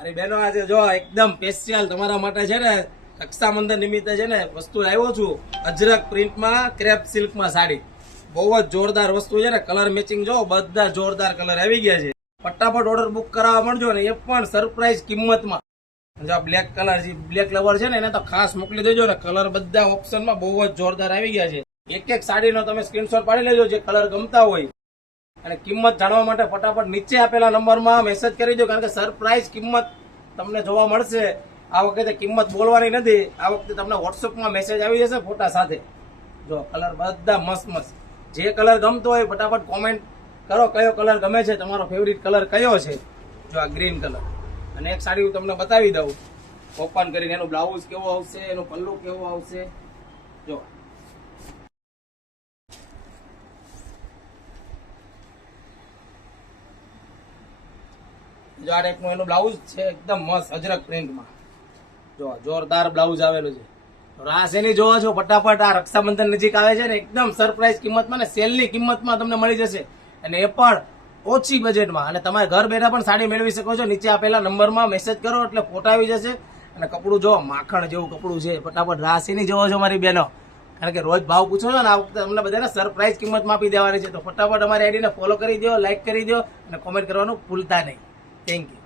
મારી બહેનો આજે જો એકદમ સ્પેશિયલ તમારા માટે છે ને રક્ષાબંધન નિમિત્તે છે ને વસ્તુ લાવ્યો છું. અજરક પ્રિન્ટમાં ક્રેપ સિલ્કમાં સાડી બહુ જ જોરદાર વસ્તુ છે ને. કલર મેચિંગ જો બધા જોરદાર કલર આવી ગયા છે. ફટાફટ ઓર્ડર બુક કરાવવા મળજો ને, એ પણ સરપ્રાઈઝ કિંમતમાં. જો બ્લેક કલર છે, બ્લેક લવર છે ને એને તો ખાસ મોકલી દેજો ને. કલર બધા ઓપ્શનમાં બહુ જ જોરદાર આવી ગયા છે. એક એક સાડીનો તમે સ્ક્રીનશોટ પાડી લેજો જે કલર ગમતા હોય. અને કિંમત જાણવા માટે ફટાફટ નીચે આપેલા નંબરમાં મેસેજ કરી દો, કારણ કે સરપ્રાઈઝ કિંમત તમને જોવા મળશે. આ વખતે કિંમત બોલવાની નથી, આ વખતે તમને વોટ્સઅપમાં મેસેજ આવી જશે ફોટા સાથે. જો કલર બધા મસ્ત મસ્ત. જે કલર ગમતો હોય ફટાફટ કોમેન્ટ કરો કયો કલર ગમે છે, તમારો ફેવરિટ કલર કયો છે. જો આ ગ્રીન કલર. અને એક સાડી હું તમને બતાવી દઉં ઓપન કરીને. એનું બ્લાઉઝ કેવો આવશે, એનું પલ્લું કેવું આવશે. જો જો આ ટાઈપનું એનું બ્લાઉઝ છે, એકદમ મસ્ત અજરક પ્રિન્ટમાં. જો જોરદાર બ્લાઉઝ આવેલું છે. રાસ એની જોવો છો ફટાફટ. આ રક્ષાબંધન નજીક આવે છે ને, એકદમ સરપ્રાઈઝ કિંમતમાં ને સેલની કિંમતમાં તમને મળી જશે. અને એ પણ ઓછી બજેટમાં. અને તમારે ઘર બેઠા પણ સાડી મેળવી શકો છો. નીચે આપેલા નંબરમાં મેસેજ કરો એટલે ફોટા આવી જશે. અને કપડું જો માખણ જેવું કપડું છે. ફટાફટ રાસ એની જોવો છો મારી બહેનો, કારણ કે રોજ ભાવ પૂછો છો ને, આ વખતે તમને બધાને સરપ્રાઈઝ કિંમતમાં આપી દેવાની છે. તો ફટાફટ અમારી આઈડીને ફોલો કરી દો, લાઈક કરી દો અને કોમેન્ટ કરવાનું ભૂલતા નહીં. Thank you.